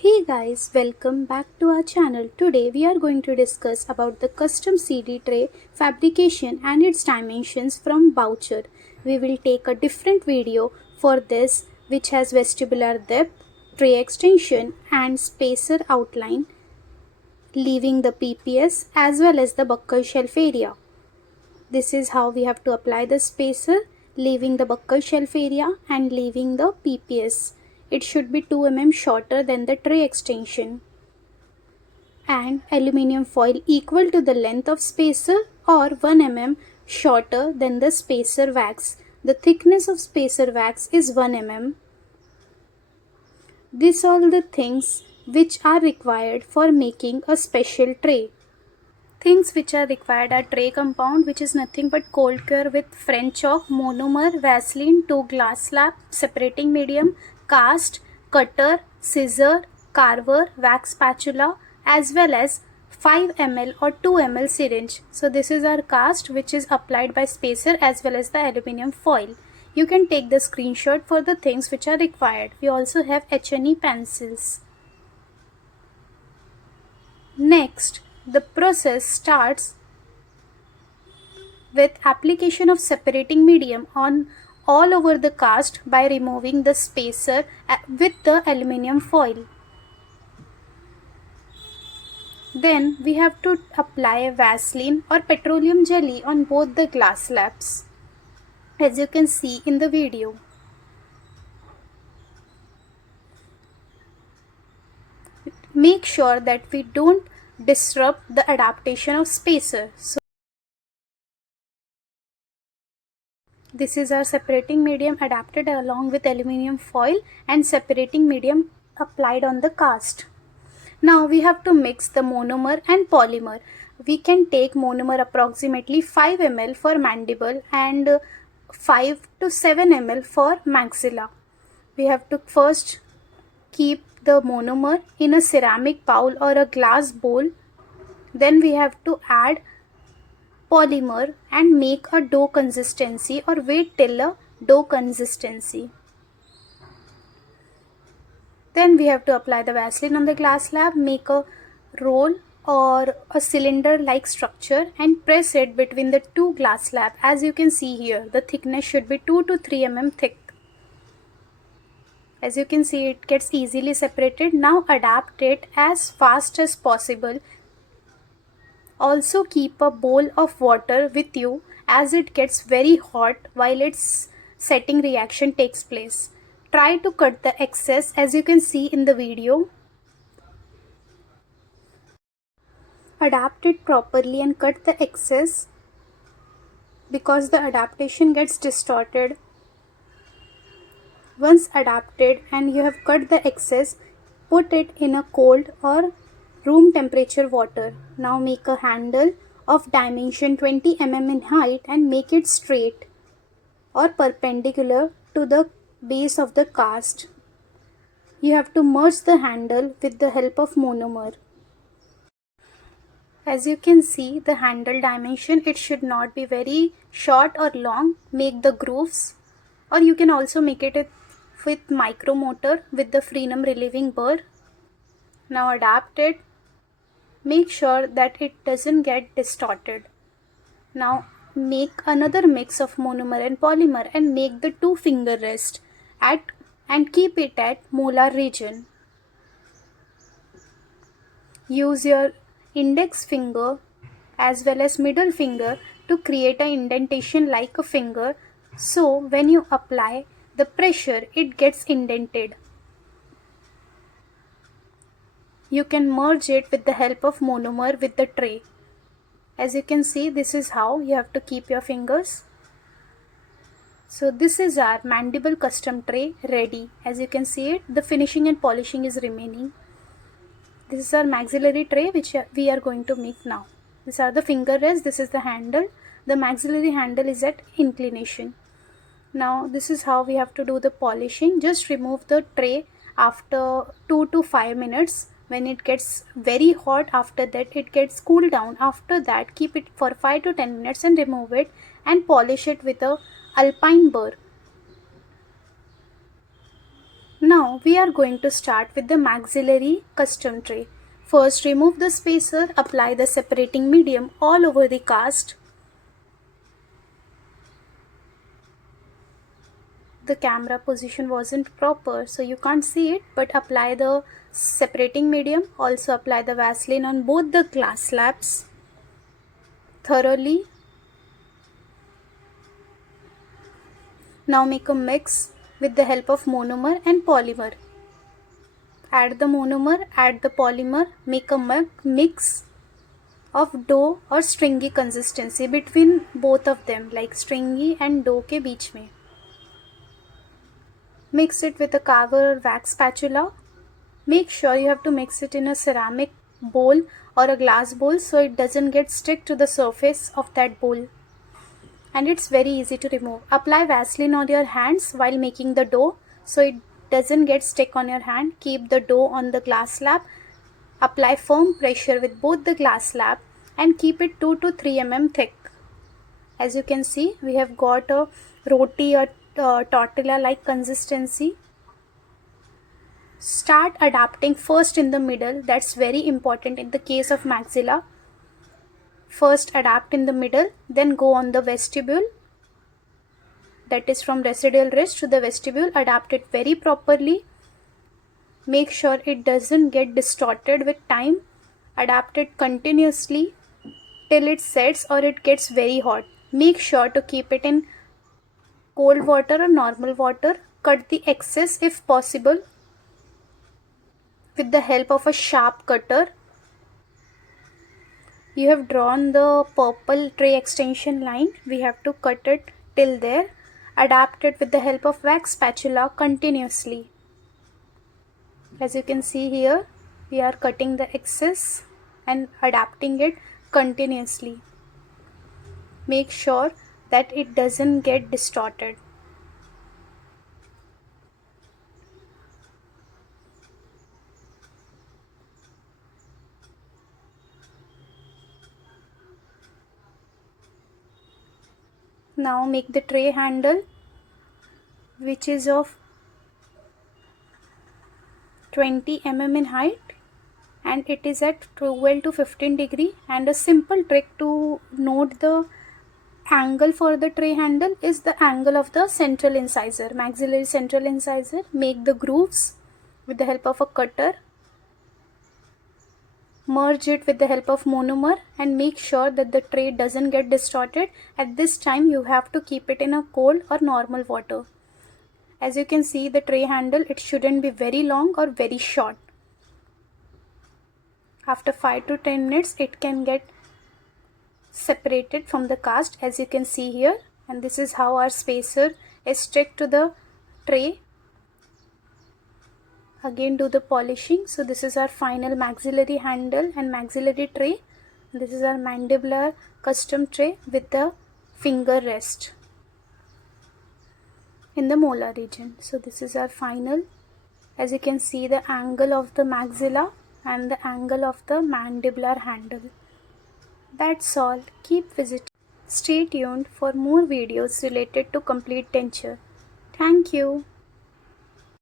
Hey guys, welcome back to our channel. Today we are going to discuss about the custom CD tray fabrication and its dimensions from Boucher. We will take a different video for this which has vestibular depth, tray extension and spacer outline, leaving the PPS as well as the buccal shelf area. This is how we have to apply the spacer, leaving the buccal shelf area and leaving the PPS. It should be 2 mm shorter than the tray extension. And aluminium foil equal to the length of spacer or 1 mm shorter than the spacer wax. The thickness of spacer wax is 1 mm. These are all the things which are required for making a special tray. Things which are required are tray compound, which is nothing but cold cure with French chalk, monomer, Vaseline, 2 glass slab, separating medium, cast, cutter, scissor, carver, wax spatula, as well as 5 ml or 2 ml syringe. So this is our cast which is applied by spacer as well as the aluminium foil. You can take the screenshot for the things which are required. We also have H&E pencils. Next, the process starts with application of separating medium on all over the cast by removing the spacer with the aluminium foil. Then we have to apply Vaseline or petroleum jelly on both the glass slabs, as you can see in the video. Make sure that we don't disrupt the adaptation of spacer. So this is our separating medium adapted along with aluminium foil and separating medium applied on the cast. Now we have to mix the monomer and polymer. We can take monomer approximately 5 ml for mandible and 5 to 7 ml for maxilla. We have to first keep the monomer in a ceramic bowl or a glass bowl. Then we have to add polymer and make a dough consistency or wait till a dough consistency. Then we have to apply the Vaseline on the glass slab, make a roll or a cylinder like structure and press it between the two glass slab. As you can see here, the thickness should be 2 to 3 mm thick. As you can see, it gets easily separated. Now adapt it as fast as possible. Also keep a bowl of water with you as it gets very hot while its setting reaction takes place. Try to cut the excess as you can see in the video. Adapt it properly and cut the excess because the adaptation gets distorted. Once adapted and you have cut the excess, put it in a cold or room temperature water. Now make a handle of dimension 20 mm in height and make it straight or perpendicular to the base of the cast. You have to merge the handle with the help of monomer. As you can see, the handle dimension, it should not be very short or long. Make the grooves, or you can also make it with micromotor with the frenum relieving burr. Now adapt it. Make sure that it doesn't get distorted. Now make another mix of monomer and polymer and make the 2 finger rest and keep it at molar region. Use your index finger as well as middle finger to create an indentation like a finger, so when you apply the pressure it gets indented. You can merge it with the help of monomer with the tray. As you can see, this is how you have to keep your fingers. So this is our mandible custom tray ready. As you can see it, the finishing and polishing is remaining. This is our maxillary tray which we are going to make now. These are the finger rests. This is the handle. The maxillary handle is at inclination. Now this is how we have to do the polishing. Just remove the tray after 2 to 5 minutes. When it gets very hot, after that it gets cooled down. After that, keep it for 5 to 10 minutes and remove it and polish it with a alpine burr. Now we are going to start with the maxillary custom tray. First, remove the spacer, apply the separating medium all over the cast. The camera position wasn't proper, so you can't see it, but apply the separating medium. Also apply the Vaseline on both the glass slabs thoroughly. Now make a mix with the help of monomer and polymer. Add the monomer, add the polymer, make a mix of dough or stringy consistency between both of them, like stringy and dough के बीच में. Mix it with a carver or wax spatula. Make sure you have to mix it in a ceramic bowl or a glass bowl so it doesn't get stick to the surface of that bowl. And it's very easy to remove. Apply Vaseline on your hands while making the dough so it doesn't get stick on your hand. Keep the dough on the glass slab. Apply firm pressure with both the glass slab and keep it 2 to 3 mm thick. As you can see, we have got a roti or tortilla like consistency. Start adapting first in the middle. That's very important in the case of maxilla. First adapt in the middle, then go on the vestibule. That is from residual ridge to the vestibule. Adapt it very properly. Make sure it doesn't get distorted with time. Adapt it continuously till it sets or it gets very hot. Make sure to keep it in cold water or normal water. Cut the excess if possible with the help of a sharp cutter. You have drawn the purple tray extension line. We have to cut it till there. Adapt it with the help of wax spatula continuously. As you can see here, we are cutting the excess and adapting it continuously. Make sure that it doesn't get distorted. Now make the tray handle, which is of 20 mm in height and it is at 12 to 15 degree. And a simple trick to note the angle for the tray handle is the angle of the central incisor, maxillary central incisor. Make the grooves with the help of a cutter. Merge it with the help of monomer and make sure that the tray doesn't get distorted. At this time you have to keep it in a cold or normal water. As you can see, the tray handle, it shouldn't be very long or very short. After 5 to 10 minutes it can get separated from the cast, as you can see here. And this is how our spacer is stuck to the tray. Again do the polishing. So this is our final maxillary handle and maxillary tray. This is our mandibular custom tray with the finger rest in the molar region. So this is our final. As you can see, the angle of the maxilla and the angle of the mandibular handle. That's all. Keep visiting. Stay tuned for more videos related to complete denture. Thank you.